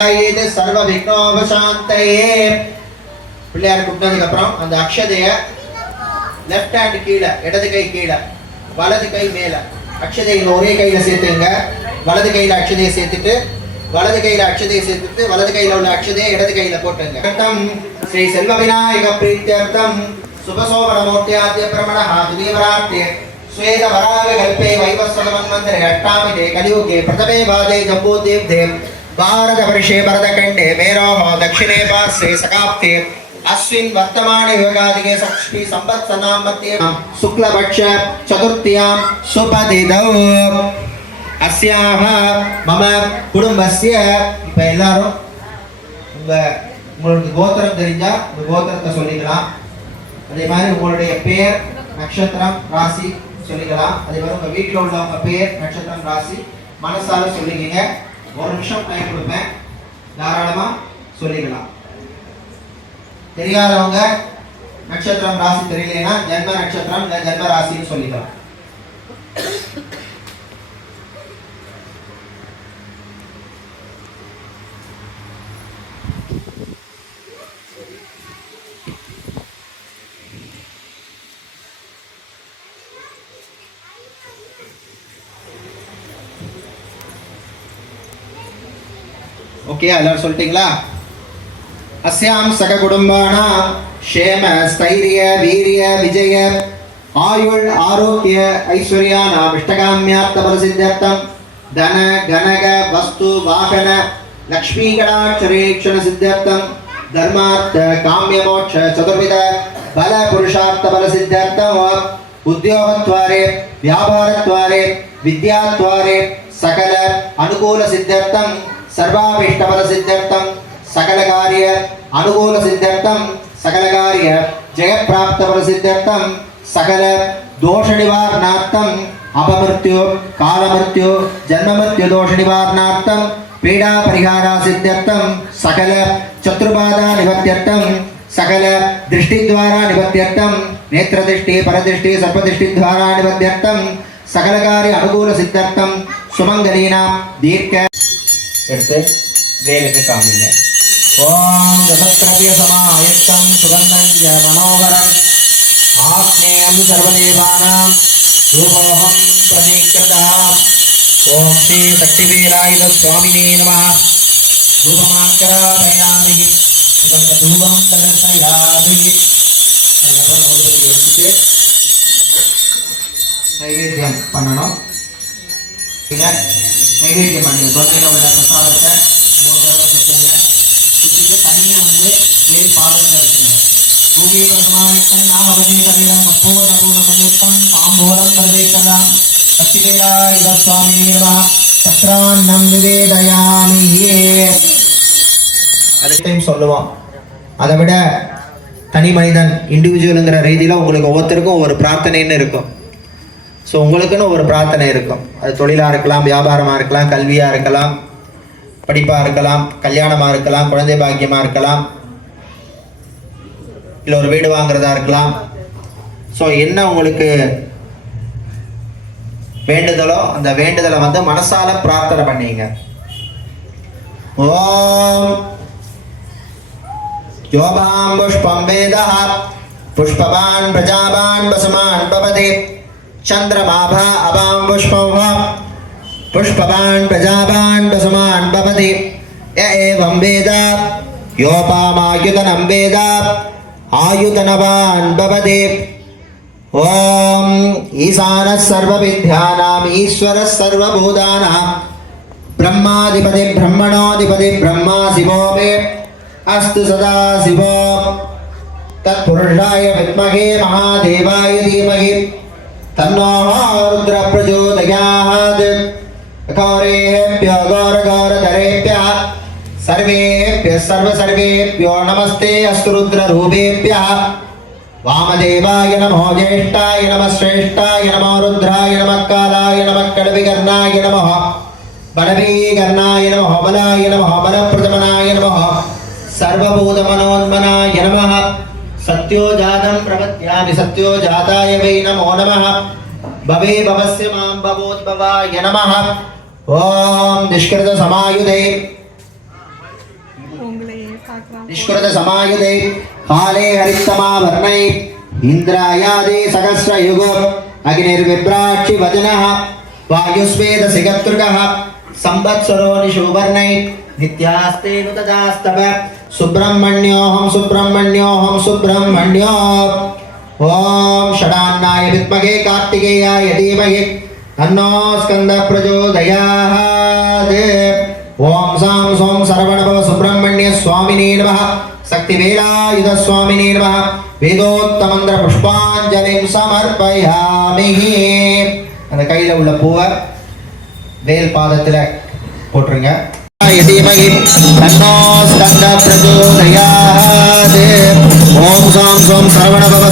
இது சர்வ விக்னோபசாந்தயே. பிள்ளையார் கூப்பிட்டதுக்கு அப்புறம் அந்த அக்ஷதைய லெஃப்ட் ஹேண்ட் கீழே, இடது கை கீழே, வலது கை மேல. அக்ஷதையில ஒரே கையில சேர்த்துங்க. வலது கையில அக்ஷதையை சேர்த்துட்டு வலது கையில அக்ஷதையை சேர்த்துட்டு வலது கையில உள்ள அக்ஷதையை இடது கையில போட்டுங்க. ஸ்ரீ செல்வ விநாயக பிரீத்தியர்த்தம் சுபசோபனமூர்த்தியாத்ய பிரமண துதீவரார்த்தே ஸ்வேத வராக கல்பே வைவஸ்வதமன்வந்தரே அஷ்டாமிதே கலியுगे प्रथमे वादे जम्बूद्वीपे भारत वर्षे भरतखंडे मेरोः दक्षिणे पार्श्वे सकाप्ते अश्विन वर्तमाने युगादिके षष्ठी संवत्सराणां मध्ये शुक्लपक्ष चतुर्थ्यां सुपतिदौ अस्याः मम कुटुंबस्य இப்ப எல்லாரும் உங்களுக்கு கோத்திரம் தெரிஞ்சா இந்த கோத்திரத்தை சொல்லிக்கலாம். அதே மாதிரி உங்களுடைய பேர் நட்சத்திரம் ராசி சொல்லிக்கலாம். அதே மாதிரி உங்க வீட்டில் உள்ளவங்க பேர் நட்சத்திரம் ராசி மனசால சொல்லிக்கீங்க. ஒரு நிமிஷம் டைம் கொடுப்பேன், தாராளமா சொல்லிக்கலாம். தெரியாதவங்க நட்சத்திரம் ராசி தெரியலனா ஜென்ம நட்சத்திரம் இல்ல ஜென்ம ராசின்னு சொல்லிக்கலாம். ஓகே, எல்லாரும் சொல்லிட்டீங்களா? அஸ்யாம் சக குடும்பானாம் க்ஷேம ஸ்தைரிய வீரிய விஜய ஆயுள் ஆரோக்கிய ஐஸ்வர்யானாம் இஷ்டகாமியார்த்த பலசித்தியர்த்தம் தன கனக வஸ்து வாகன லக்ஷ்மீ கடாட்சரேக்ஷண சித்தியர்த்தம் தர்மார்த்த காமிய மோட்ச சதுர்வித பல புருஷார்த்த பலசித்தியர்த்தம் உத்தியோகத்வாரே வியாபாரத்வாரே வித்யாத்வாரே சகல அனுகூல சித்தியர்த்தம் सर्वाभीष्ट फल सिद्ध्यर्थम सकल कार्य अनुकूल सिद्ध्यर्थम सकल कार्य जय प्राप्त फल सिद्ध्यर्थम सकल दोष निवारणार्थम अपमृत्यु काल मृत्यु जन्म मृत्यु दोष निवारणार्थम पीड़ा परिहार सिद्ध्यर्थम सकल चतुर्बाधा निवृत्त्यर्थम सकल दृष्टि द्वारा निवृत्त्यर्थम नेत्र दृष्टि परदृष्टि सर्पदृष्टि द्वारा निवृत्त्यर्थम सकल कार्य अनुकूल सिद्ध्यर्थम सुमंगलीना दीर्घ எடுத்து வேலுக்கு காமிங்க. ஓம் தசத்ரவ்ய சமாயத்தம் சுகந்தஞ்ச மனோகரம் ஆக்னேயம் சர்வதேவானாம் ரூபோஹம் பிரதீக்ருதம். ஓம் ஸ்ரீ சக்திவேலாயுத சுவாமினே நமः. ரூபமாக்கராபயாமி சுகந்த தூபம் தரிசயாமி. அதுக்கப்புறம் ஊதுபத்தி எடுத்துட்டு நைவேத்தியம் பண்ணணும். நைவேத்தியம் பண்ணுங்க. தொண்டையில் உள்ள பிரசாதத்தை 3 தடவை சுற்றுங்க. சுற்றிட்டு தண்ணியை மேல் பாதத்தில் இருக்குங்க. பூகை பிரசமாவித்தம் நாமவதி கவிரம் கப்பூர்ண பூர்ண சமுத்தம் தாம்போலம் பிரதேசலாம் சக்திவேலா இவ சுவாமி சக்ரான்னம் நிவேதயாமியே. அதே டைம் சொல்லுவோம். அதை விட தனி மனிதன் இண்டிவிஜுவலுங்கிற ரீதியில் உங்களுக்கு ஒவ்வொருத்தருக்கும் ஒரு பிரார்த்தனைன்னு இருக்கும். ஸோ உங்களுக்குன்னு ஒரு பிரார்த்தனை இருக்கும். அது தொழிலாக இருக்கலாம், வியாபாரமாக இருக்கலாம், கல்வியாக இருக்கலாம், படிப்பாக இருக்கலாம், கல்யாணமாக இருக்கலாம், குழந்தை பாக்கியமாக இருக்கலாம், இல்லை ஒரு வீடு வாங்குறதா இருக்கலாம். ஸோ என்ன உங்களுக்கு வேண்டுதலோ அந்த வேண்டுதலை மனசால பிரார்த்தனை பண்ணீங்க. ஓம் யோபாம் புஷ்பம் வேதா புஷ்பவான் பிரஜாவான் பசுமான் பவதே चंद्रमाभा अवाम पुष्पं पुष्पवान् प्रजावान् वसुमान् भवति य एवं वेद योपामायुतनं वेद आयुतनवान् भवति. ओम ईशानः सर्वविद्यानाम् ईश्वरः सर्वभूतानां ब्रह्माधिपति ब्रह्मणोऽधिपति ब्रह्मा शिवो मे अस्तु सदा शिवो तत्पुरुषाय विद्महे महादेवाय धीमहि तन्नो रुद्र प्रचोदयात्. गौरेभ्यो गौरगौरधरेभ्यः सर्वेभ्यः सर्वसर्वेभ्यो नमस्ते अस्तु रुद्ररूपेभ्यः. वामदेवाय नमो ज्येष्ठाय नमः श्रेष्ठाय नमो रुद्राय नमः कालाय नमः कड़विकर्णाय नमः बलवीकर्णाय नमः बलाय नमः बलप्रदमनाय नमः सर्वभूतमनोन्मनाय नमः. सत्यो जातं प्रपद्यामि सत्यो जाताय वै नमो नमः. भवे भवस्य मां भवोद्भवाय नमः. ओम निष्कृत समायुधे निष्कृत समायुधे काले हरितमा वर्णै इंद्रायादि सहस्र युग अग्निर्विभ्राक्षि वदनः वायुस्वेद सिगत्रुगः संवत्सरो निशुवर्णै नित्यास्ते नुतदास्तव सुब्रह्मण्योऽहं सुब्रह्मण्यो ओम षडान्नाय विद्महे कार्तिकेयाय धीमहि तन्नो स्कन्दः प्रचोदयात् ओम सां सों सर्वणभव सुब्रह्मण्य स्वामिने नमः शक्तिवेलायुध स्वामिने नमः वेदोत्तमंत्र पुष्पांजलिं समर्पयामि அந்த கையில உள்ள பூவை வேல் பாதத்துல போட்டுருங்க यदीमहि तन्नो स्कन्दः प्रचोदयात् ओम सां सों सर्वणभव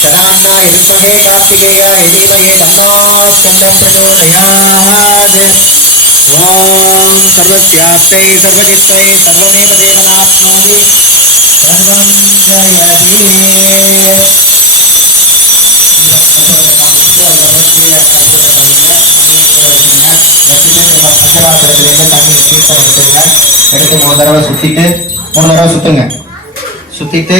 षडान्नाय विद्महे कार्तिकेयाय धीमहि तन्नो स्कन्दः प्रचोदयात् ओम सर्वस्यास्ते सर्वजित्ते सर्वमेव देवनाप्नोति सर्वं जयति எடுத்து 3 தடவை சுத்திட்டு 3 தடவை சுத்துங்க சுத்திட்டு